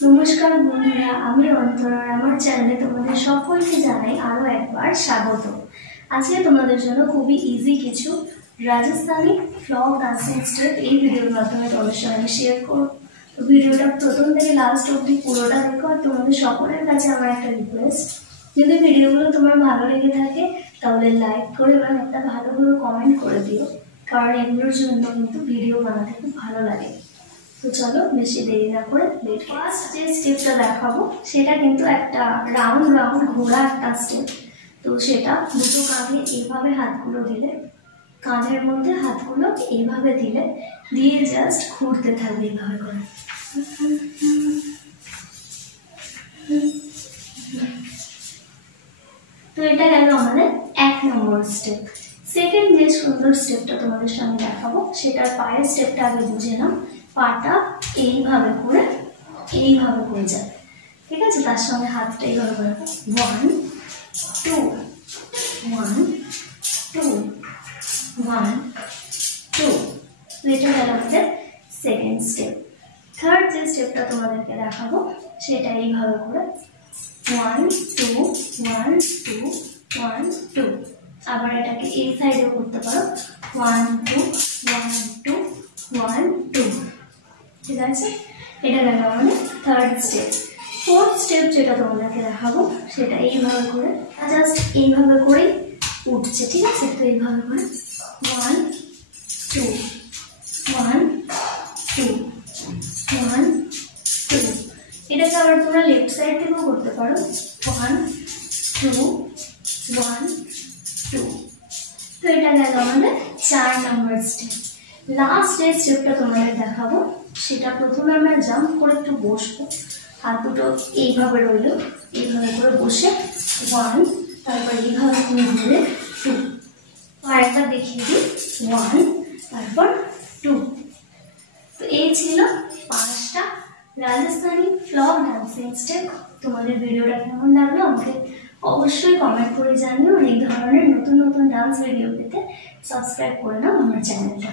নমস্কার বন্ধুরা, আমি অন্তরা। আমার চ্যানেলে তোমাদের সকলকে জানাই আরও একবার স্বাগত। আজকে তোমাদের জন্য খুবই ইজি কিছু রাজস্থানি ফ্লক ডান্সিং স্টেপ এই ভিডিওর মাধ্যমে তোমাদের সঙ্গে শেয়ার করব। তো ভিডিওটা প্রথম থেকে লাস্ট অবধি পুরোটা দেখো। আর তোমাদের সকলের কাছে আমার একটা রিকোয়েস্ট, যদি ভিডিওগুলো তোমার ভালো লেগে থাকে তাহলে লাইক করে এবং একটা ভালো করে কমেন্ট করে দিও, কারণ এগুলোর জন্য কিন্তু ভিডিও বানাতে খুব ভালো লাগে। তো চলো বেশি দেরি না করে ফার্স্ট যে স্টেপটা দেখাবো সেটা কিন্তু একটা রাউন্ড ঘোরা একটা স্টেপ। তো সেটা দুটো কাঁধে এইভাবে হাতগুলো দিলে, কাঁধের মধ্যে হাতগুলো এইভাবে দিলে, দিয়ে জাস্ট ঘুরতে থাকবে এইভাবে করে। তো এটা গেল আমাদের 1 নম্বর স্টেপ। সেকেন্ড যে সুন্দর স্টেপটা তোমাদের সামনে দেখাবো সেটার পায়ের স্টেপটা আগে বুঝে নাও। পাটা এইভাবে করে যাবে, ঠিক আছে? তার সঙ্গে হাতটা এইভাবে করে 1 2 1 2 1 2। এটা গেল আমাদের সেকেন্ড স্টেপ। থার্ড যে স্টেপটা তোমাদেরকে দেখাবো সেটা এইভাবে করে 1 2 1 2 1 2। আবার এটাকে এই সাইডেও করতে পারো 1 2 1 2 1 2, ঠিক আছে? এটা গেল আমাদের থার্ড স্টেপ। ফোর্থ স্টেপ যেটা তোমাদেরকে দেখাবো সেটা এইভাবে করে, জাস্ট এইভাবে করেই উঠছে, ঠিক আছে? তো এইভাবে করে 1 2 1 2 1 2। এটাকে আবার তোমরা লেফট সাইড থেকেও করতে পারো 1 2 1 2। তো এটা গেল আমাদের 4 নম্বর স্টেপ। লাস্ট যে স্টেপটা তোমাদের দেখাবো সেটা প্রথমে আমরা জাম্প করে একটু বসবো, হাত দুটো এইভাবে রইল, এইভাবে করে বসে 1, তারপর এইভাবে তুমি ধরে 2, আরেকটা দেখিয়ে দিই 1 তারপর 2। তো এই ছিল 5টা রাজস্থানি ফ্লক ডান্সিং স্টেপ। তোমাদের ভিডিওটা কেমন লাগলো আমাকে অবশ্যই কমেন্ট করে জানিও। আর এই ধরনের নতুন ডান্স ভিডিও পেতে সাবস্ক্রাইব করে নাও আমার চ্যানেলটা।